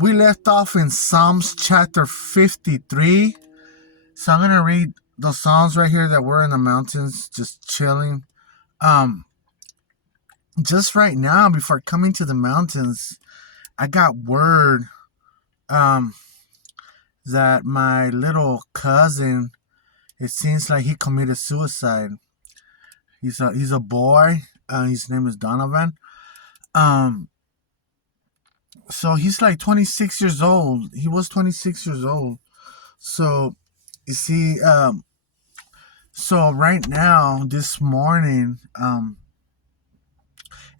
We left off in Psalms chapter 53. So I'm gonna read the Psalms right here that we're in the mountains, just chilling. Um, just right now, before coming to the mountains, I got word um that my little cousin, it seems like he committed suicide. He's a boy. His name is Donovan. Um, so he's like 26 years old. He was 26 years old. So you see, so right now, this morning,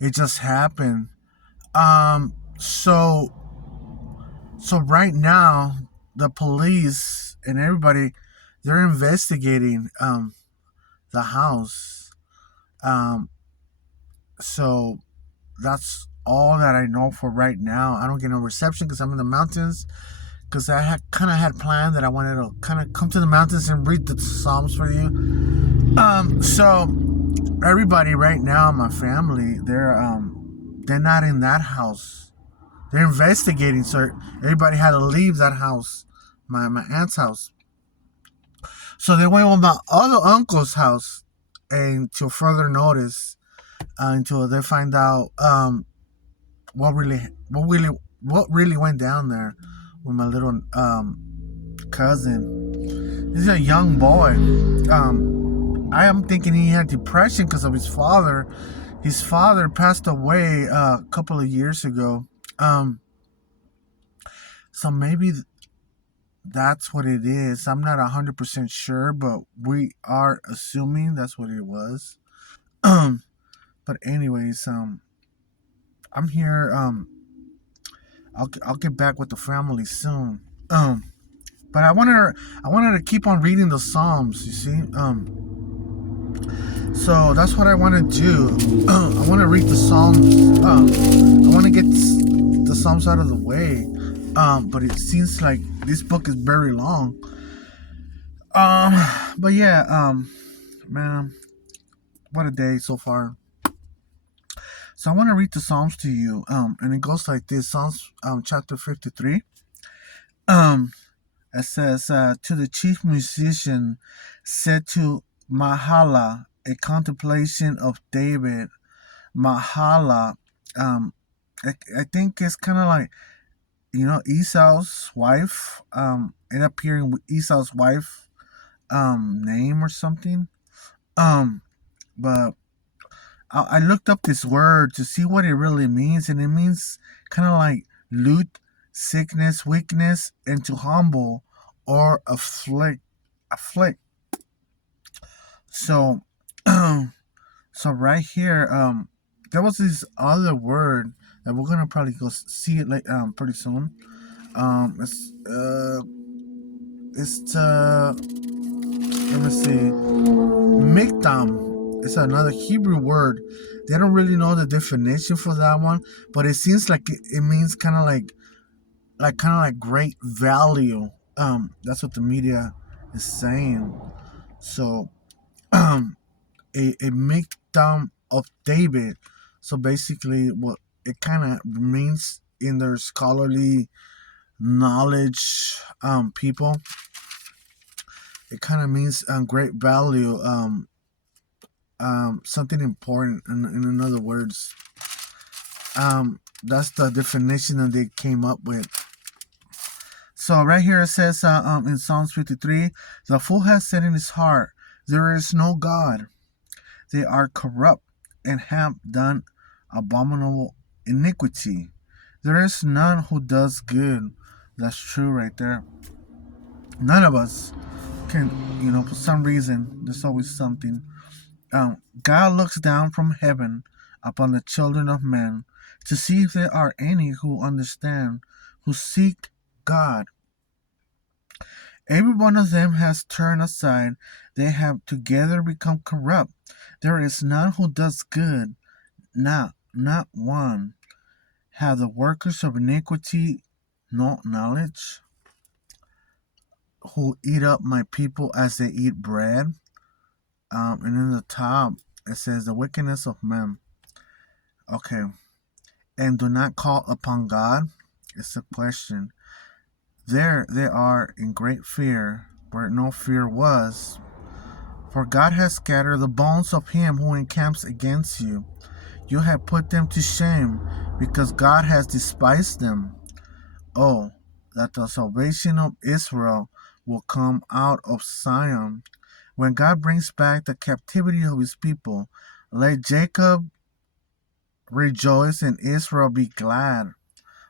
it just happened. Um, so so right now, the police and everybody, they're investigating the house. Um, so that's all that I know for right now. I don't get no reception because I'm in the mountains. Because I had kind of had planned that I wanted to kind of come to the mountains and read the Psalms for you. So everybody right now, my family, they're not in that house. They're investigating, so everybody had to leave that house, my aunt's house. So they went with my other uncle's house, and to further notice, until they find out what really what really what really went down there with my little cousin. He's a young boy. I am thinking he had depression because of his father. His father passed away a couple of years ago. Um, so maybe that's what it is. I'm not 100% sure, but we are assuming that's what it was. But anyways, I'm here. I'll get back with the family soon. But I wanted to keep on reading the Psalms. You see, so that's what I want to do. I want to read the Psalms. I want to get the Psalms out of the way. But it seems like this book is very long. Um, but yeah, man, what a day so far. So I want to read the Psalms to you. And it goes like this: Psalms, chapter 53. Um, it says, to the chief musician, said to Mahala, a contemplation of David. Mahala, I think it's kind of like, Esau's wife. It appearing with Esau's wife, name or something. Um, but I looked up this word to see what it really means, and it means kind of like loot, sickness, weakness, and to humble or afflict. So, so right here, there was this other word that we're gonna probably go see it like pretty soon. It's let me see, mikdam. It's another Hebrew word. They don't really know the definition for that one, but it seems like it means kind of like great value. That's what the media is saying. So, a mikdam of David. So basically, what it kind of means in their scholarly knowledge, people, it kind of means great value, something important. In other words, that's the definition that they came up with. So right here it says, in Psalms 53, the fool has said in his heart, there is no God. They are corrupt and have done abominable iniquity. There is none who does good. That's true right there. None of us can, for some reason, there's always something. God looks down from heaven upon the children of men to see if there are any who understand, who seek God. Every one of them has turned aside. They have together become corrupt. There is none who does good, not one. Have the workers of iniquity no knowledge? Who eat up my people as they eat bread? And in the top, it says the wickedness of men. Okay. And do not call upon God. It's a question. There they are in great fear, where no fear was. For God has scattered the bones of him who encamps against you. You have put them to shame, because God has despised them. Oh, that the salvation of Israel will come out of Zion. When God brings back the captivity of his people, let Jacob rejoice and Israel be glad.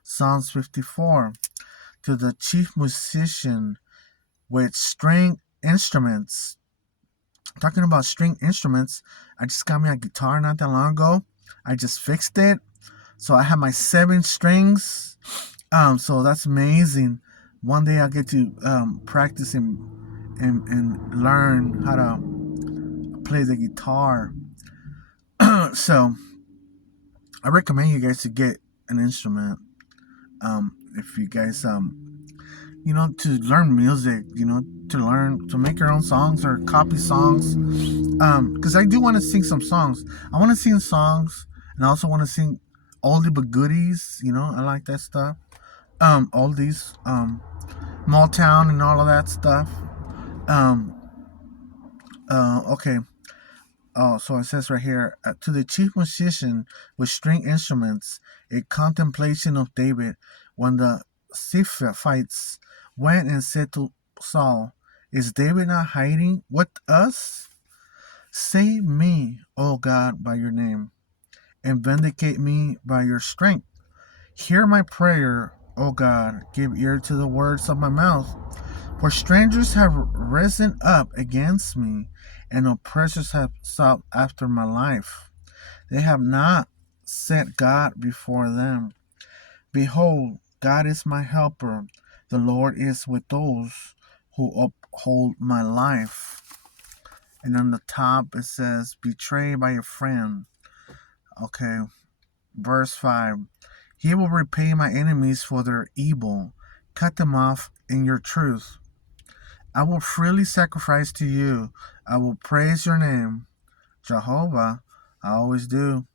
Psalms 54. To the chief musician with string instruments. Talking about string instruments, I just got me a guitar not that long ago. I just fixed it. So I have my 7 strings. So that's amazing. One day I'll get to practice and learn how to play the guitar. So I recommend you guys to get an instrument. If you guys to learn music, to learn to make your own songs or copy songs. Because I do want to sing some songs. I want to sing songs, and I also want to sing oldie but goodies. I like that stuff. Oldies, Motown, and all of that stuff. Um, okay. Oh, so it says right here, to the chief musician with string instruments, a contemplation of David, when the Ziphites went and said to Saul, "Is David not hiding with us? Save me, O God, by your name, and vindicate me by your strength. Hear my prayer, O God, give ear to the words of my mouth. For strangers have risen up against me, and oppressors have sought after my life. They have not set God before them. Behold, God is my helper. The Lord is with those who uphold my life." And on the top it says, "Betrayed by a friend." Okay, verse 5. He will repay my enemies for their evil, cut them off in your truth. I will freely sacrifice to you. I will praise your name, Jehovah. I always do.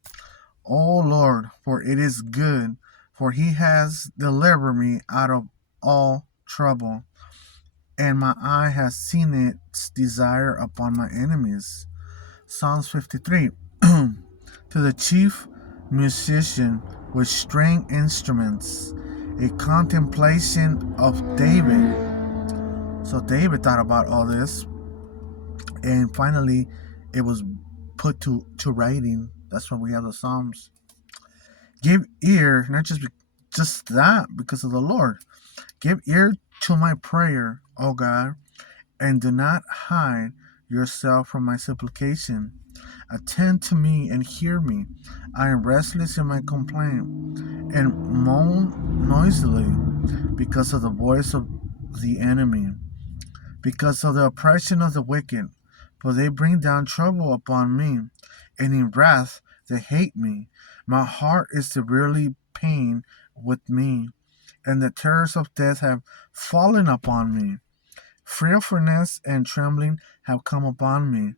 O Lord, for it is good, for he has delivered me out of all trouble, and my eye has seen its desire upon my enemies. Psalms 53. To the chief musician with string instruments, a contemplation of David. So David thought about all this, and finally it was put to writing. That's why we have the Psalms. Give ear, not just that, because of the Lord. Give ear to my prayer, O God, and do not hide yourself from my supplication. Attend to me and hear me. I am restless in my complaint, and moan noisily because of the voice of the enemy, because of the oppression of the wicked. For they bring down trouble upon me, and in wrath they hate me. My heart is severely pained with me, and the terrors of death have fallen upon me. Fearfulness and trembling have come upon me,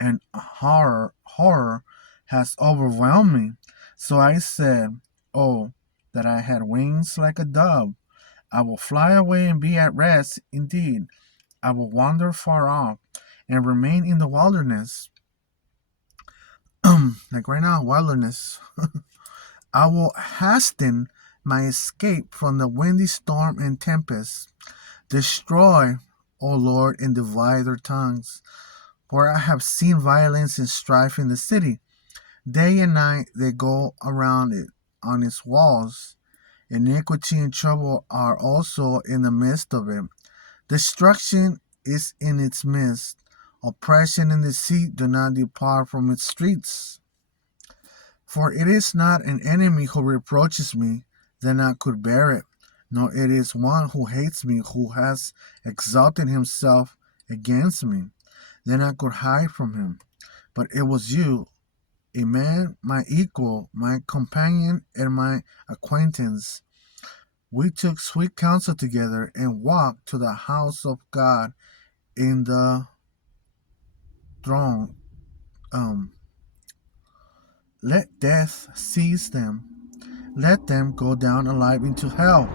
and horror has overwhelmed me. So I said, "Oh, that I had wings like a dove! I will fly away and be at rest. Indeed, I will wander far off and remain in the wilderness." Like right now, wilderness. I will hasten my escape from the windy storm and tempest. Destroy, O Lord, and divide their tongues. For I have seen violence and strife in the city. Day and night they go around it on its walls. Iniquity and trouble are also in the midst of it. Destruction is in its midst. Oppression and deceit do not depart from its streets. For it is not an enemy who reproaches me, then I could bear it. No, it is one who hates me, who has exalted himself against me. Then I could hide from him. But it was you, a man, my equal, my companion, and my acquaintance. We took sweet counsel together and walked to the house of God in the throne. Let death seize them. Let them go down alive into hell,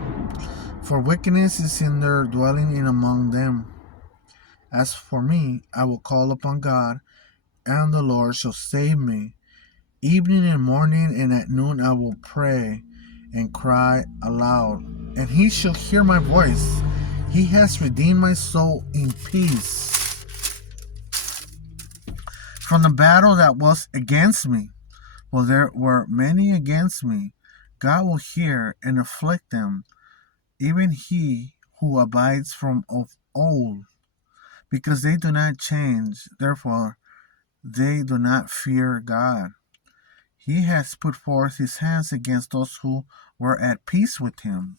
for wickedness is in their dwelling in among them. As for me, I will call upon God, and the Lord shall save me. Evening and morning and at noon I will pray and cry aloud, and he shall hear my voice. He has redeemed my soul in peace from the battle that was against me. For there were many against me. God will hear and afflict them, even he who abides from of old, because they do not change. Therefore, they do not fear God. He has put forth his hands against those who were at peace with him.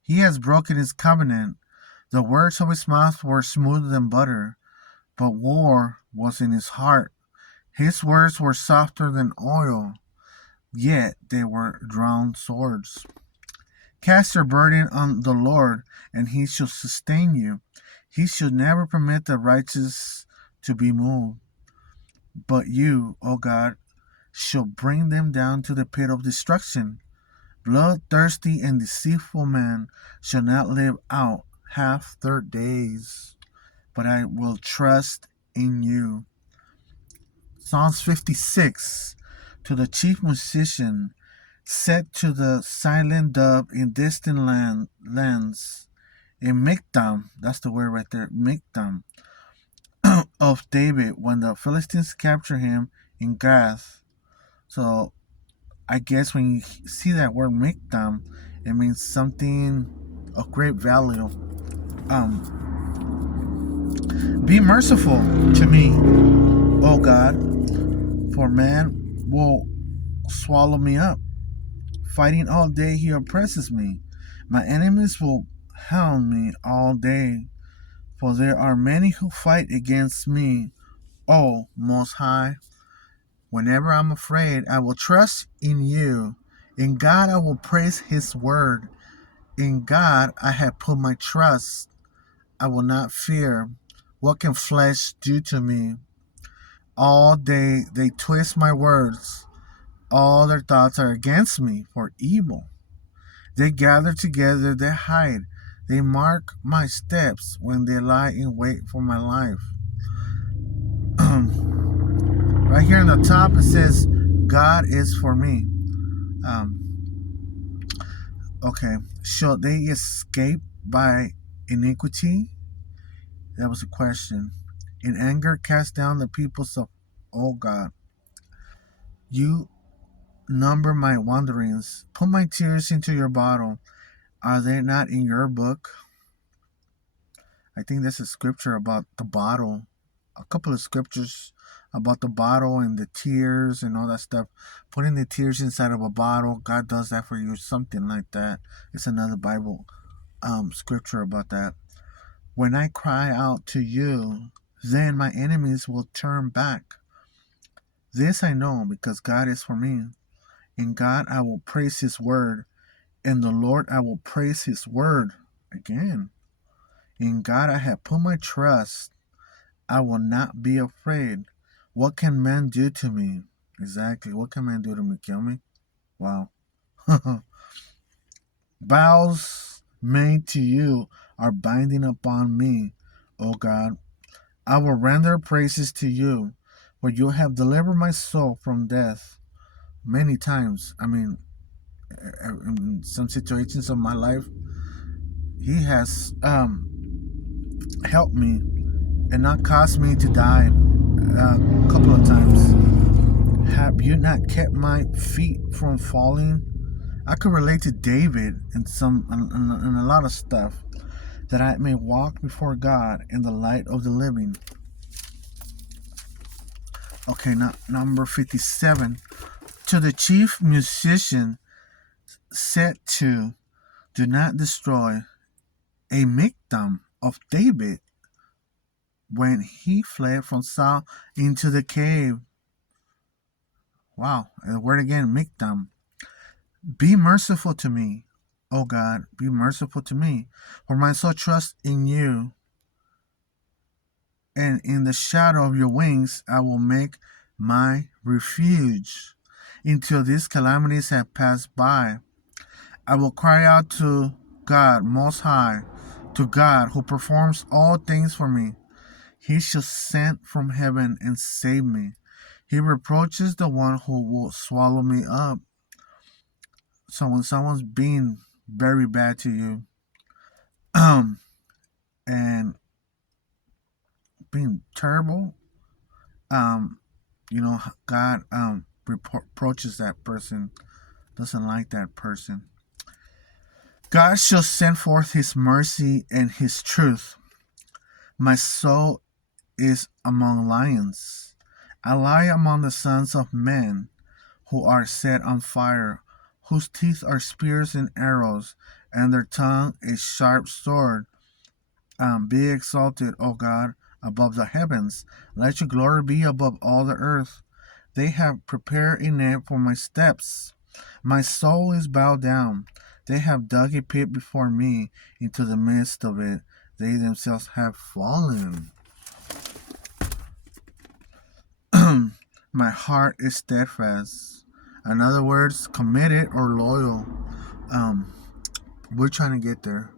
He has broken his covenant. The words of his mouth were smoother than butter, but war was in his heart. His words were softer than oil, yet they were drawn swords. Cast your burden on the Lord, and he shall sustain you. He shall never permit the righteous to be moved. But you, O God, shall bring them down to the pit of destruction. Bloodthirsty and deceitful men shall not live out half their days, but I will trust in you. Psalms 56. To the chief musician, set to the silent dove in distant lands, in Miktam, that's the word right there, Miktam, of David, when the Philistines capture him in Gath. So I guess when you see that word Miktam, it means something of great value. Be merciful to me, O God, for man will swallow me up. Fighting all day, he oppresses me. My enemies will hound me all day, for there are many who fight against me, O Most High. Whenever I'm afraid, I will trust in you. In God, I will praise his word. In God, I have put my trust. I will not fear. What can flesh do to me? All day they twist my words. All their thoughts are against me for evil. They gather together, they hide. They mark my steps when they lie in wait for my life. Right here on the top it says, God is for me. Okay. Shall they escape by iniquity? That was a question. In anger, cast down the peoples of, oh God. You number my wanderings. Put my tears into your bottle. Are they not in your book? I think there's a scripture about the bottle. A couple of scriptures about the bottle and the tears and all that stuff. Putting the tears inside of a bottle. God does that for you. Something like that. It's another Bible scripture about that. When I cry out to you, then my enemies will turn back. This I know because God is for me. In God I will praise his word. In the Lord I will praise his word. Again. In God I have put my trust. I will not be afraid. What can man do to me? Exactly. What can man do to me? Kill me? Wow. Vows made to you are binding upon me, O God. I will render praises to you, for you have delivered my soul from death. Many times, in some situations of my life, he has helped me and not caused me to die a couple of times. Have you not kept my feet from falling? I could relate to David in a lot of stuff, that I may walk before God in the light of the living. Okay, now number 57. To the chief musician, set to, do not destroy, a Miktam of David, when he fled from Saul into the cave. Wow, the word again, Miktam. Be merciful to me, O God, be merciful to me, for my soul trusts in you, and in the shadow of your wings I will make my refuge, until these calamities have passed by. I will cry out to God Most High, to God who performs all things for me. He shall send from heaven and save me. He reproaches the one who will swallow me up. So when someone's being very bad to you, and being terrible, um, God reproaches that person, doesn't like that person. God shall send forth his mercy and his truth. My soul is among lions. I lie among the sons of men who are set on fire, whose teeth are spears and arrows, and their tongue a sharp sword. Be exalted, O God, above the heavens. Let your glory be above all the earth. They have prepared a net for my steps. My soul is bowed down. They have dug a pit before me. Into the midst of it, they themselves have fallen. My heart is steadfast. In other words, committed or loyal. Um, we're trying to get there.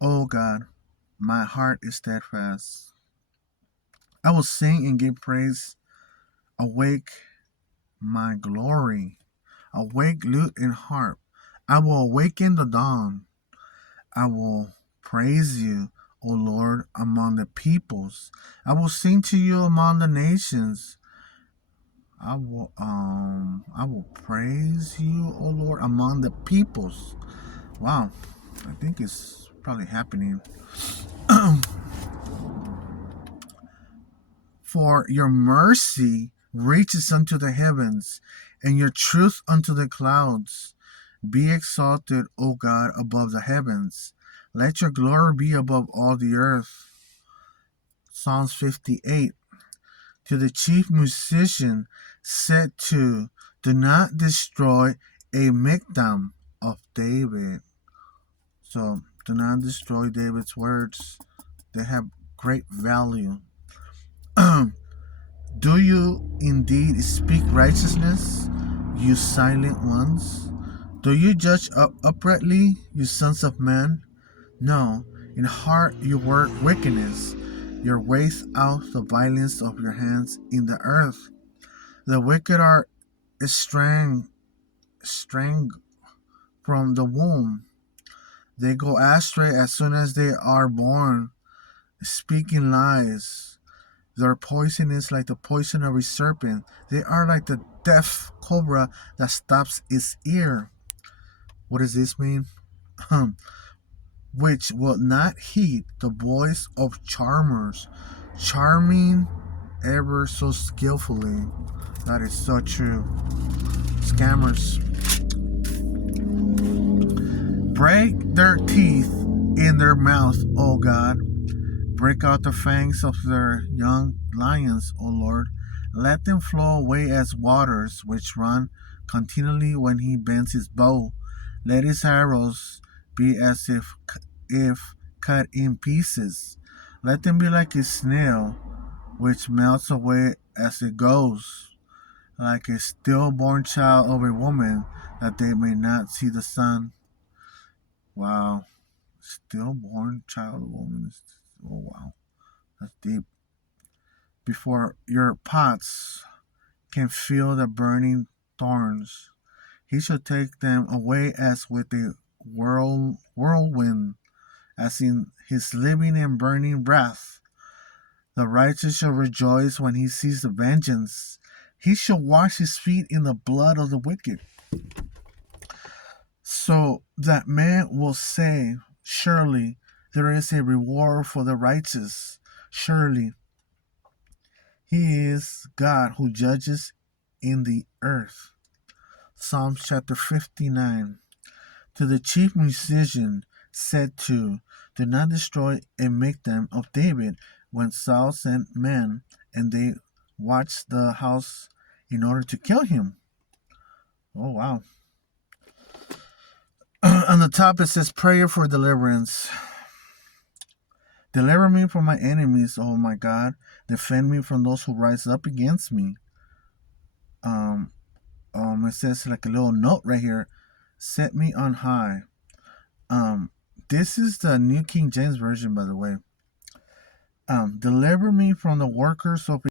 Oh God, my heart is steadfast. I will sing and give praise. Awake my glory. Awake lute and harp. I will awaken the dawn. I will praise you, O Lord, among the peoples. I will sing to you among the nations. I will praise you, O Lord, among the peoples. Wow, I think it's probably happening. For your mercy reaches unto the heavens, and your truth unto the clouds. Be exalted, O God, above the heavens. Let your glory be above all the earth. Psalms 58. To the chief musician said to, do not destroy a miktam of David. So, do not destroy David's words. They have great value. Do you indeed speak righteousness, you silent ones? Do you judge uprightly, you sons of men? No, in heart you work wickedness. You waste out the violence of your hands in the earth. The wicked are estranged from the womb. They go astray as soon as they are born, speaking lies. Their poison is like the poison of a serpent. They are like the deaf cobra that stops its ear. What does this mean? Which will not heed the voice of charmers, charming ever so skillfully. That is so true. Scammers. Break their teeth in their mouth, O God. Break out the fangs of their young lions, O Lord. Let them flow away as waters which run continually when he bends his bow. Let his arrows be as if cut in pieces. Let them be like a snail which melts away as it goes, like a stillborn child of a woman, that they may not see the sun. Wow. Stillborn child of a woman. Oh, wow. That's deep. Before your pots can feel the burning thorns, he shall take them away as with a whirlwind, as in his living and burning wrath. The righteous shall rejoice when he sees the vengeance. He shall wash his feet in the blood of the wicked. So that man will say, surely there is a reward for the righteous. Surely he is God who judges in the earth. Psalms chapter 59. To the chief musician said to, do not destroy a miktam of David, when Saul sent men, and they watched the house in order to kill him. Oh, wow. On the top it says, prayer for deliverance. Deliver me from my enemies, oh my God. Defend me from those who rise up against me. It says like a little note right here. set me on high. Um, this is the New King James Version, by the way. Deliver me from the workers of